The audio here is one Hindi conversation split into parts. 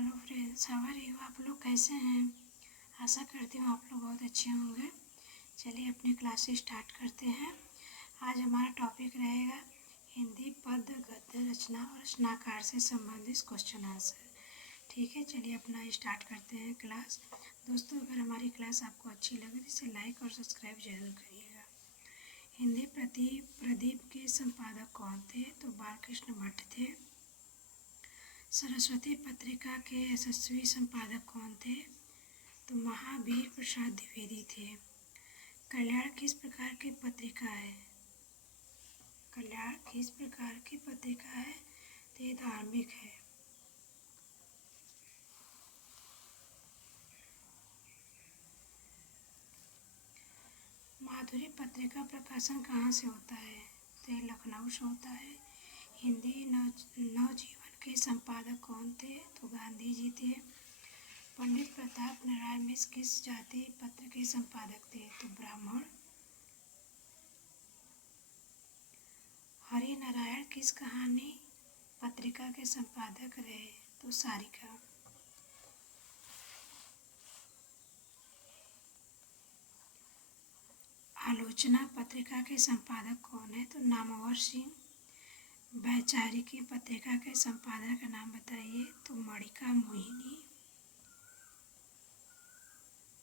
Hello friends, how are you. आप लोग कैसे हैं? आशा करती हूँ आप लोग बहुत अच्छे होंगे। चलिए अपनी क्लासेस स्टार्ट करते हैं। आज हमारा टॉपिक रहेगा हिंदी पद्य गद्य रचना और रचनाकार से संबंधित क्वेश्चन आंसर। ठीक है, चलिए अपना स्टार्ट करते हैं क्लास। दोस्तों, अगर हमारी क्लास आपको अच्छी लगे तो इसे लाइक और सब्सक्राइब जरूर करिएगा। हिंदी प्रदीप के संपादक कौन थे? तो बालकृष्ण भट्ट थे। सरस्वती पत्रिका के यशस्वी संपादक कौन थे? तो महावीर प्रसाद द्विवेदी थे। कल्याण किस प्रकार की पत्रिका है? कल्याण किस प्रकार की पत्रिका है? तो ये धार्मिक है। माधुरी पत्रिका प्रकाशन कहाँ से होता है? तो ये लखनऊ से होता है। हिंदी नवजीवन के संपादक कौन थे? तो गांधी जी थे। पंडित प्रताप नारायण मिश्र किस जाति पत्र के संपादक थे? तो ब्राह्मण। हरि नारायण किस कहानी पत्रिका के संपादक रहे? तो सारिका। आलोचना पत्रिका के संपादक कौन है? तो नामवर सिंह। वैचारिकी पत्रिका के संपादक का नाम बताइए? तो मणिका मोहिनी।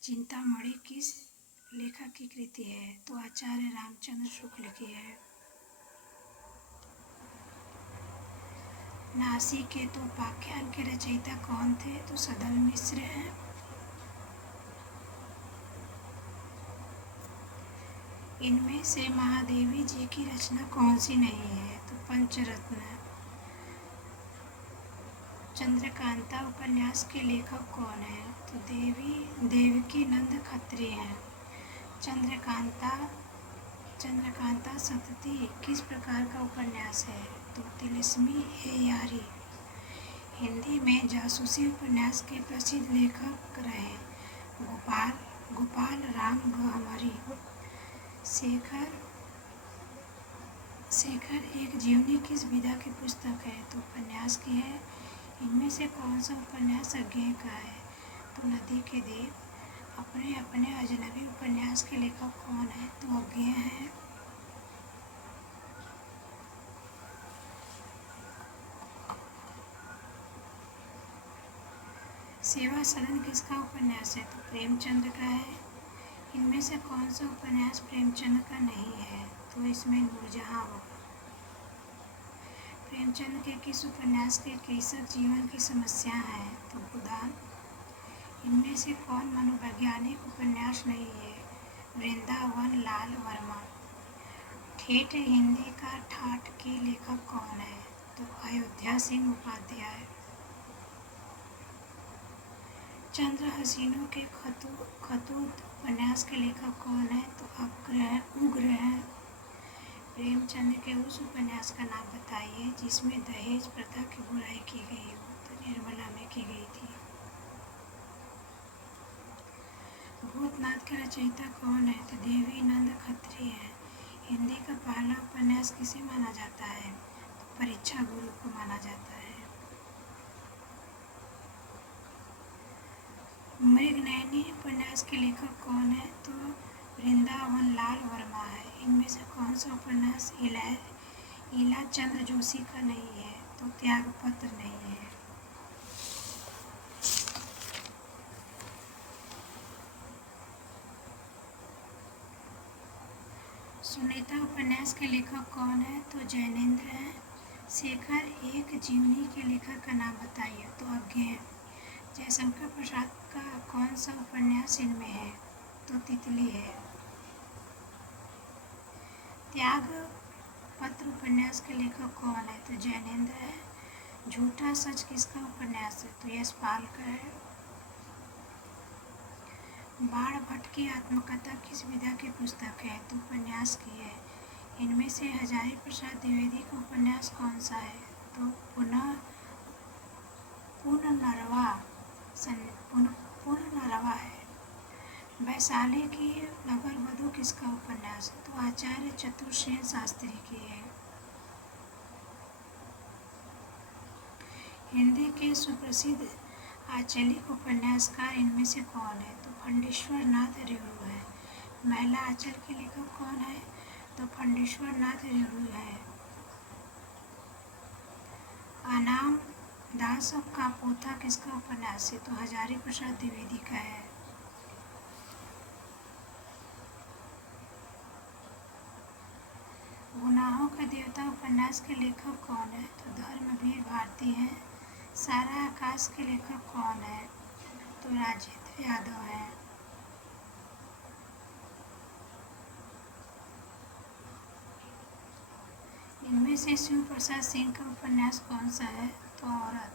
चिंतामणि किस लेखक की कृति है? तो आचार्य रामचंद्र शुक्ल की है। नासिकेतोपाख्यान के रचयिता कौन थे? तो सदल मिश्र हैं। इनमें से महादेवी जी की रचना कौन सी नहीं है? तो पंचरत्न। चंद्रकांता उपन्यास के लेखक कौन है? तो देवकी नंद खत्री हैं। चंद्रकांता सतती किस प्रकार का उपन्यास है? तो तिलिस्मी है यारी। हिंदी में जासूसी उपन्यास के प्रसिद्ध लेखक रहे गोपाल राम गहमरी। शेखर एक जीवनी किस विधा की पुस्तक है? तो उपन्यास की है। इनमें से कौन सा उपन्यास अज्ञेय का है? तो नदी के देव। अपने अपने अजनबी उपन्यास के लेखक कौन है? तो अज्ञेय हैं। सेवा सदन किसका उपन्यास है? तो प्रेमचंद का है। इनमें से कौन सा उपन्यास प्रेमचंद का नहीं है? तो इसमें नूरजहां होगा। प्रेमचंद के किस उपन्यास के कृषक जीवन की समस्या है? तो गोदान। इनमें से कौन मनोवैज्ञानिक उपन्यास नहीं है? वृंदावन लाल वर्मा। ठेठ हिंदी का ठाठ के लेखक कौन है? तो अयोध्या सिंह उपाध्याय। चंद्र हसीनों के खतूत उपन्यास के लेखक कौन है? तो उग्र है। प्रेमचंद के उस उपन्यास का नाम बताइए जिसमें दहेज प्रथा की बुराई की गई हो? तो निर्मला में की गई थी। भूतनाथ के रचयिता कौन है? तो देवी नंद खत्री है। हिंदी का पहला उपन्यास किसे माना जाता है? तो परीक्षा गुरु को माना जाता है। मृगनयनी उपन्यास के लेखक कौन है? तो वृंदावन लाल वर्मा है। इनमें से कौन सा उपन्यास इला चंद्र जोशी का नहीं है? तो त्यागपत्र नहीं है। सुनीता उपन्यास के लेखक कौन है? तो जैनेन्द्र हैं। शेखर एक जीवनी के लेखक का नाम बताइए? तो अज्ञेय। जयशंकर प्रसाद का कौन सा उपन्यास इनमें है? तो तितली है। त्याग पत्र उपन्यास के लेखक कौन है? तो जैनेन्द्र है। झूठा सच किसका उपन्यास है? तो यशपाल का है। बाण भट्ट की आत्मकथा किस विधा की पुस्तक है? तो उपन्यास की है। इनमें से हजारी प्रसाद द्विवेदी का उपन्यास कौन सा है? तो पुनर्नरवा है। वैशाली की नगर वधू किसका उपन्यास है? तो आचार्य चतुर्सेन शास्त्री की है। हिंदी के सुप्रसिद्ध आंचलिक उपन्यासकार इनमें से कौन है? तो फंडीश्वर नाथ रेणु है। महिला आंचल के लेखक कौन है? तो फंडीश्वर नाथ रेणु है। अनाम दास का पोथा किसका उपन्यास है? तो हजारी प्रसाद द्विवेदी का है। गुनाहों का देवता उपन्यास के लेखक कौन है? तो धर्मवीर भारती हैं। सारा आकाश के लेखक कौन है? तो राजेंद्र यादव है। इनमें से शिव प्रसाद सिंह का उपन्यास कौन सा है? तो औरत।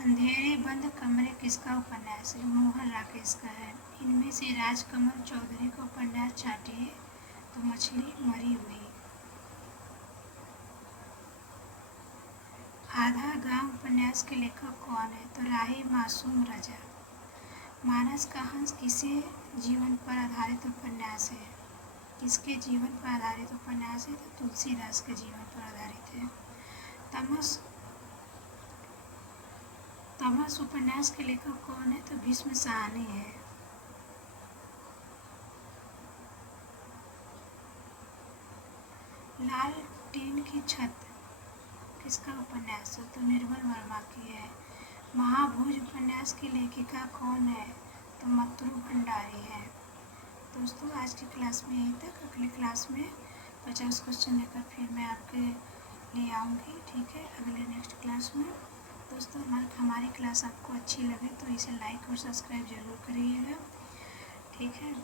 अंधेरे बंद कमरे किसका उपन्यास है? मोहन राकेश का है। इनमें से राजकमल चौधरी का उपन्यास छाटिए। तो मछली मरी हुई। आधा गांव उपन्यास के लेखक कौन है? तो राही मासूम रजा। मानस का हंस किसे जीवन पर आधारित उपन्यास है? किसके जीवन पर आधारित उपन्यास है? तो तुलसीदास के जीवन पर आधारित है। तमस उपन्यास के लेखक कौन है? तो भीष्म साहनी है। लाल टीन की छत किसका उपन्यास है? तो निर्मल वर्मा की है। महाभोज उपन्यास की लेखिका कौन है? तो मतरू भंडारी है। दोस्तों आज की क्लास में यहीं तक। अगली क्लास में 50 क्वेश्चन लेकर फिर मैं आपके लिए आऊँगी। ठीक है, अगले नेक्स्ट क्लास में। दोस्तों हमारी क्लास आपको अच्छी लगे तो इसे लाइक और सब्सक्राइब ज़रूर करिएगा। ठीक है।